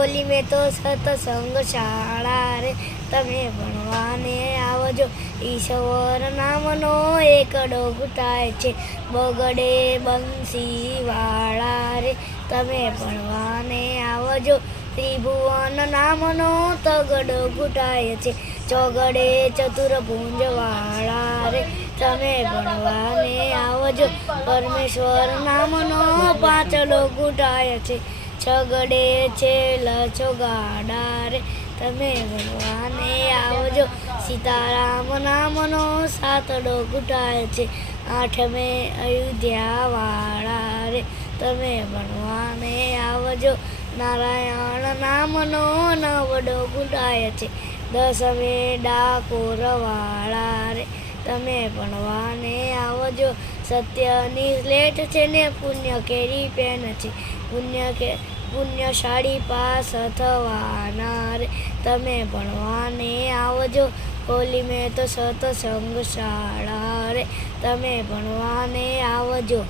होली में तो सत्संग शाळा रे તમે ભણવાને આવજો ઈશ્વર નામનો એકડો ઘૂંટાય છે બગડે બંસીવાળા રે તમે ભણવાને આવજો ત્રિભુવન નામનો તગડો ઘૂંટાય છે ચોગડે ચતુર્ભુંજવાળા રે તમે ભણવાને આવજો પરમેશ્વર નામનો પાંચડો ઘૂંટાય છે છગડે છે લચોગાડા રે તમે ભણવાને આવજો સીતારામ નામનો સાતડો ઘૂંટાય છે આઠમે અયોધ્યાવાળા રે તમે ભણવાને આવજો નારાયણ નામનો નવડો ઘૂંટાય છે દસમે ડાકોરવાળા રે તમે ભણવાને આવજો સત્યની સ્લેટ છે ને પુણ્ય કેરી પેન છે પુણ્યશાળી પાસ થવાના રે તમે ભણવાને આવજો હોલી મેં તો સત્સંગ શાળા રે તમે ભણવાને આવજો।